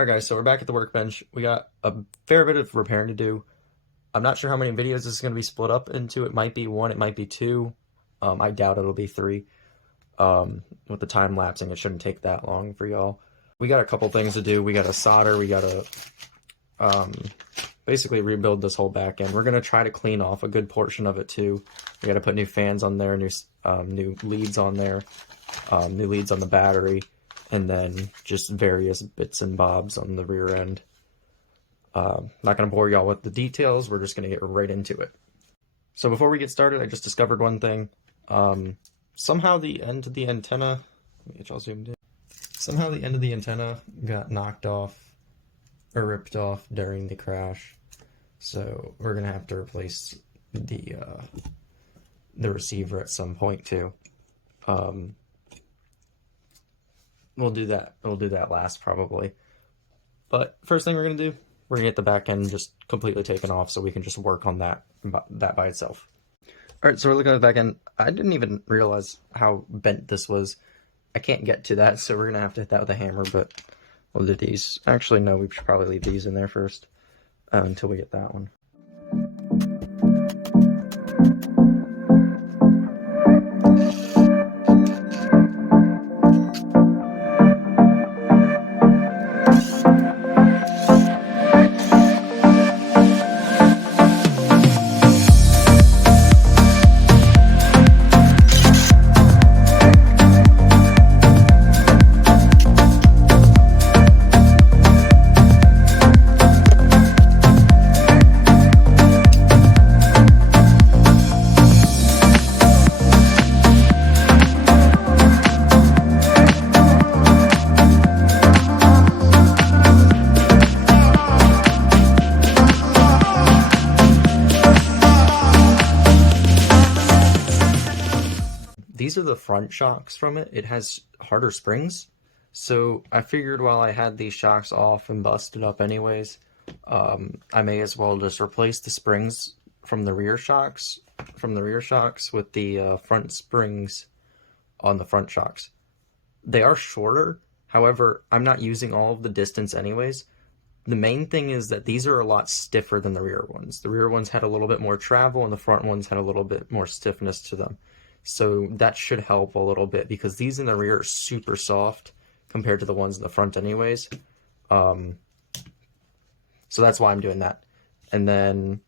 Alright guys, so we're back at the workbench. We got a fair bit of repairing to do. I'm not sure how many videos this is going to be split up into. It might be one, it might be two. I doubt it'll be three. With the time lapsing, it shouldn't take that long for y'all. We got a couple things to do. We got to solder, we got to basically rebuild this whole back end. We're going to try to clean off a good portion of it too. We got to put new fans on there, new leads on there, new leads on the battery, and then just various bits and bobs on the rear end. Not going to bore y'all with the details, we're just going to get right into it. So before we get started, I just discovered one thing. Somehow the end of the antenna, let me get y'all zoomed in. Somehow the end of the antenna got knocked off, or ripped off during the crash. So we're going to have to replace the receiver at some point too. We'll do that last probably. But first thing we're going to do, we're going to get the back end just completely taken off so we can just work on that by itself. Alright, so we're looking at the back end. I didn't even realize how bent this was. I can't get to that, so we're going to have to hit that with a hammer, but we'll do these. Actually, no, we should probably leave these in there first until we get that one. These are the front shocks from it. It has harder springs. So I figured while I had these shocks off and busted up anyways, I may as well just replace the springs from the rear shocks with the front springs on the front shocks. They are shorter. However, I'm not using all of the distance anyways. The main thing is that these are a lot stiffer than the rear ones. The rear ones had a little bit more travel and the front ones had a little bit more stiffness to them. So that should help a little bit because these in the rear are super soft compared to the ones in the front anyways. So that's why I'm doing that. And then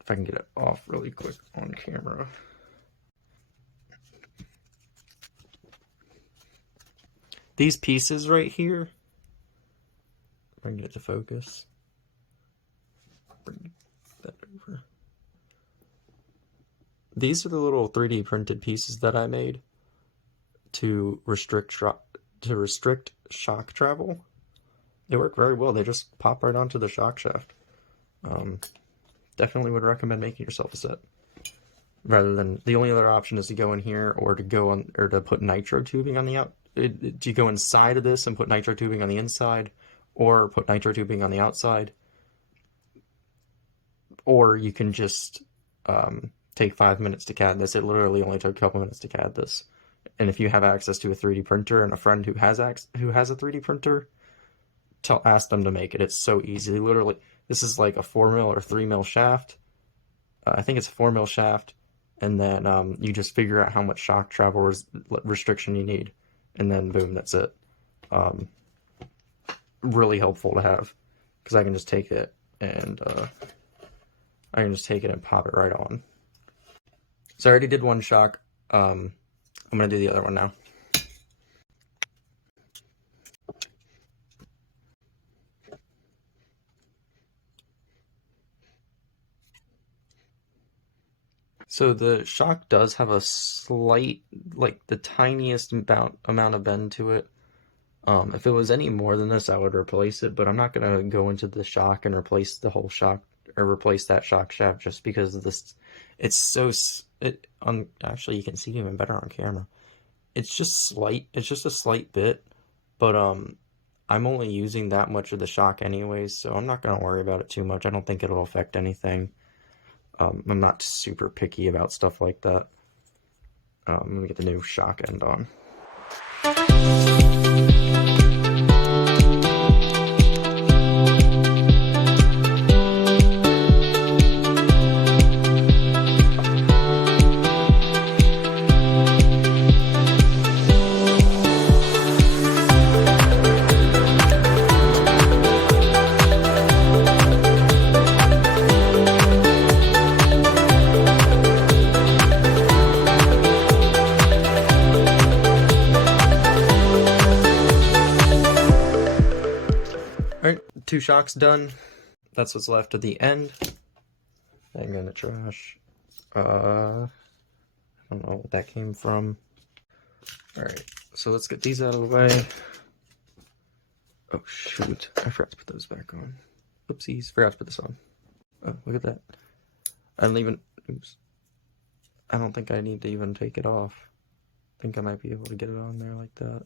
if I can get it off really quick on camera. These pieces right here, if I can get it to focus. Bring that over. These are the little 3D printed pieces that I made to restrict shock travel. They work very well. They just pop right onto the shock shaft. Definitely would recommend making yourself a set. Rather than, the only other option is to go in here or to put nitro tubing on the out. To go inside of this and put nitro tubing on the inside, or put nitro tubing on the outside. Or you can just take 5 minutes to CAD this. It literally only took a couple minutes to CAD this. And if you have access to a 3D printer and a friend who has a 3D printer, ask them to make it. It's so easy. Literally, this is like a 4mm or 3mm shaft. I think it's a 4mm shaft. And then you just figure out how much shock travel restriction you need. And then boom, that's it. Really helpful to have. Because I can just take it and pop it right on. So I already did one shock. I'm going to do the other one now. So the shock does have a slight, like the tiniest amount of bend to it. If it was any more than this, I would replace it, but I'm not going to go into the shock and replace the whole shock, or replace that shock shaft just because of this. It's so, actually you can see it even better on camera. It's just a slight bit, but I'm only using that much of the shock anyways, so I'm not going to worry about it too much. I don't think it'll affect anything. I'm not super picky about stuff like that. Let me get the new shock end on. 2 shocks done. That's what's left at the end. Hang on the trash. I don't know what that came from. Alright, so let's get these out of the way. Oh shoot, I forgot to put those back on. Oopsies, forgot to put this on. Oh, look at that. I don't even, oops. I don't think I need to even take it off. I think I might be able to get it on there like that.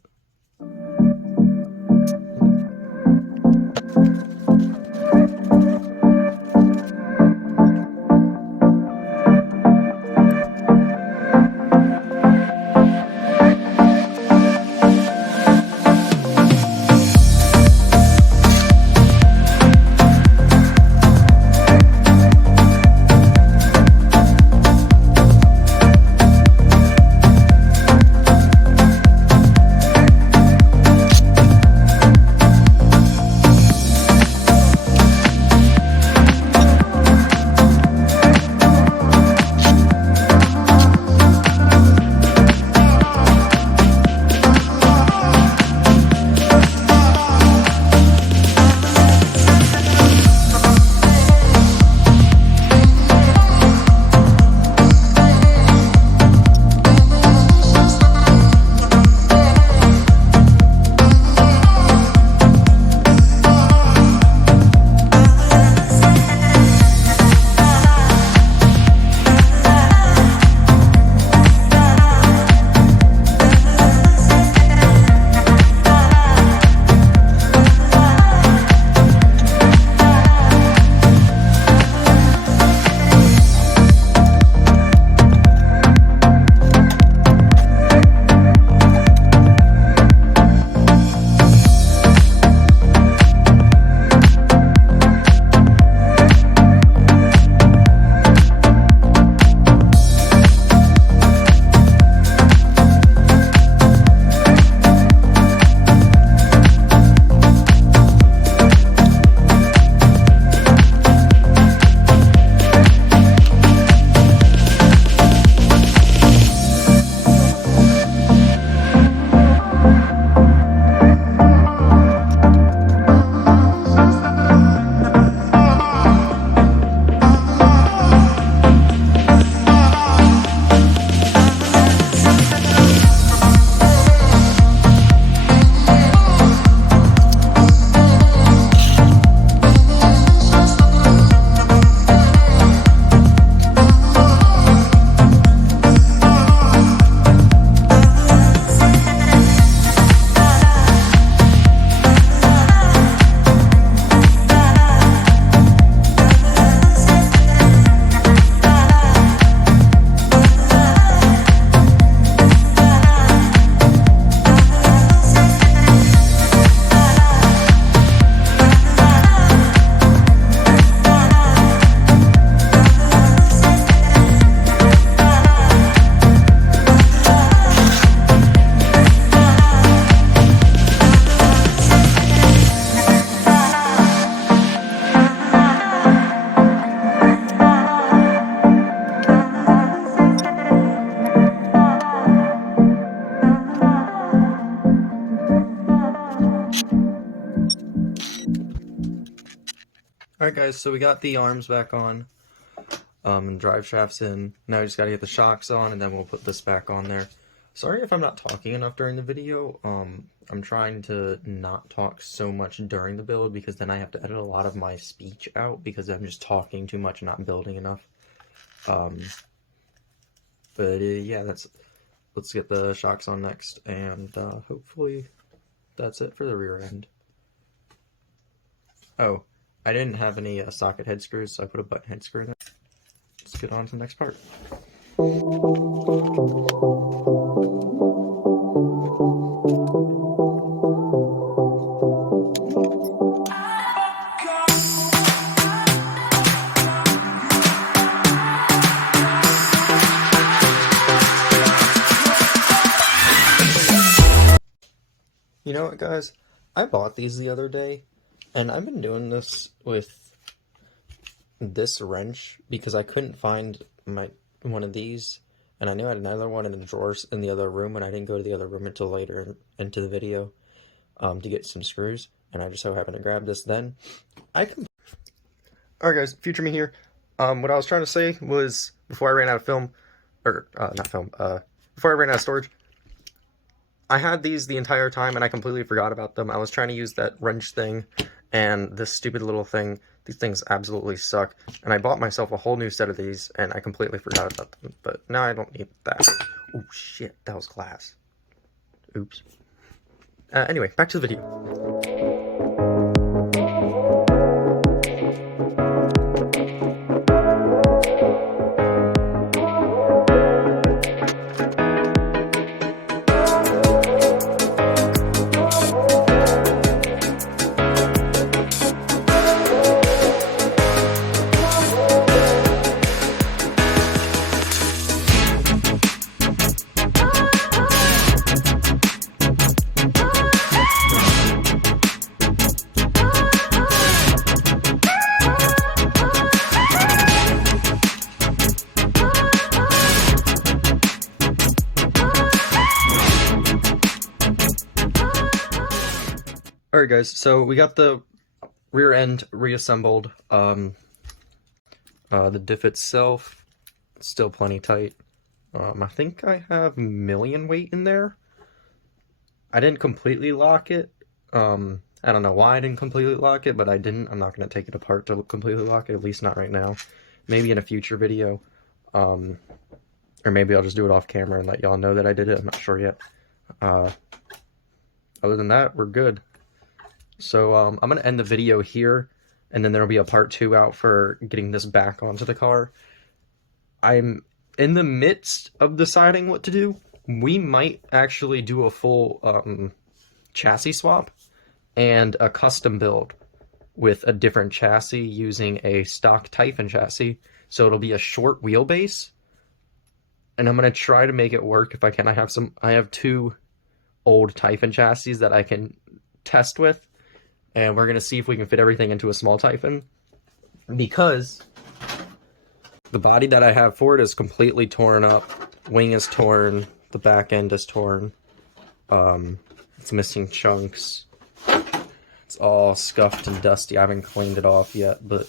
Alright guys, so we got the arms back on, and drive shafts in. Now we just gotta get the shocks on, and then we'll put this back on there. Sorry if I'm not talking enough during the video. I'm trying to not talk so much during the build, because then I have to edit a lot of my speech out, because I'm just talking too much and not building enough. Yeah, let's get the shocks on next, and hopefully that's it for the rear end. Oh, I didn't have any socket head screws, so I put a button head screw in there. Let's get on to the next part. You know what, guys? I bought these the other day, and I've been doing this with this wrench because I couldn't find one of these, and I knew I had another one in the drawers in the other room, and I didn't go to the other room until later into the video to get some screws. and I just so happened to grab this then. Alright guys, future me here. What I was trying to say was, before I ran out of film, or, before I ran out of storage, I had these the entire time and I completely forgot about them. I was trying to use that wrench thing and this stupid little thing. These things absolutely suck. And I bought myself a whole new set of these and I completely forgot about them. But now I don't need that. Oh shit, that was glass. Oops. Anyway, back to the video. Alright guys, so we got the rear end reassembled. The diff itself, still plenty tight. I think I have million weight in there. I didn't completely lock it. I don't know why I didn't completely lock it, but I didn't. I'm not going to take it apart to completely lock it, at least not right now. Maybe in a future video. Or maybe I'll just do it off camera and let y'all know that I did it. I'm not sure yet. Other than that, we're good. So I'm going to end the video here, and then there'll be a part 2 out for getting this back onto the car. I'm in the midst of deciding what to do. We might actually do a full chassis swap and a custom build with a different chassis using a stock Typhon chassis. So it'll be a short wheelbase, and I'm going to try to make it work if I can. I have 2 old Typhon chassis that I can test with. And we're going to see if we can fit everything into a small Typhon, because the body that I have for it is completely torn up. Wing is torn. The back end is torn. It's missing chunks. It's all scuffed and dusty. I haven't cleaned it off yet, but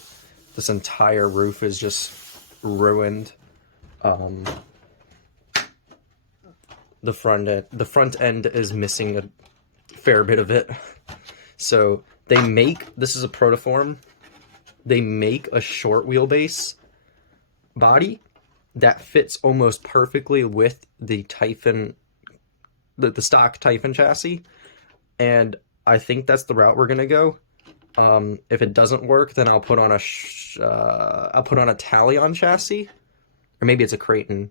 this entire roof is just ruined. The front end is missing a fair bit of it. So this is a protoform, they make a short wheelbase body that fits almost perfectly with the Typhon, the stock Typhon chassis, and I think that's the route we're gonna go. If it doesn't work, then I'll put on a Talion chassis, or maybe it's a Creighton,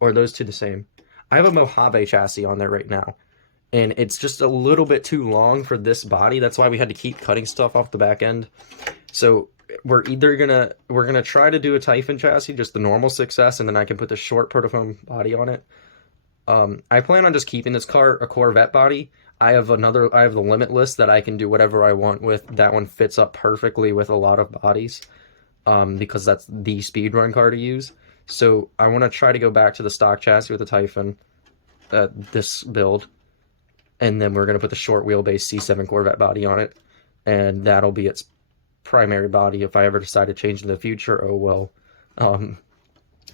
or those two the same. I have a Mojave chassis on there right now, and it's just a little bit too long for this body. That's why we had to keep cutting stuff off the back end. So we're gonna try to do a Typhon chassis, just the normal 6S, and then I can put the short protoform body on it. I plan on just keeping this car a Corvette body. I have the Limitless that I can do whatever I want with. That one fits up perfectly with a lot of bodies, because that's the speedrun car to use. So I want to try to go back to the stock chassis with the Typhon, this build. And then we're going to put the short wheelbase C7 Corvette body on it. And that'll be its primary body. If I ever decide to change in the future, oh well. I'll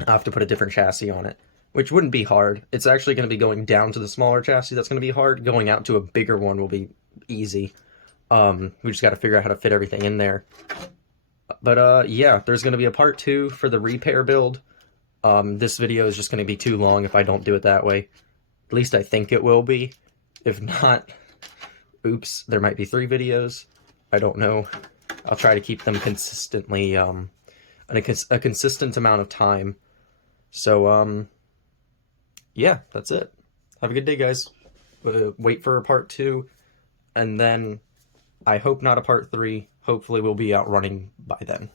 have to put a different chassis on it, which wouldn't be hard. It's actually going to be going down to the smaller chassis that's going to be hard. Going out to a bigger one will be easy. We just got to figure out how to fit everything in there. But yeah, there's going to be a part 2 for the repair build. This video is just going to be too long if I don't do it that way. At least I think it will be. If not, oops, there might be 3 videos. I don't know. I'll try to keep them consistently, a consistent amount of time. So, yeah, that's it. Have a good day, guys. Wait for a part 2, and then I hope not a part 3. Hopefully we'll be out running by then.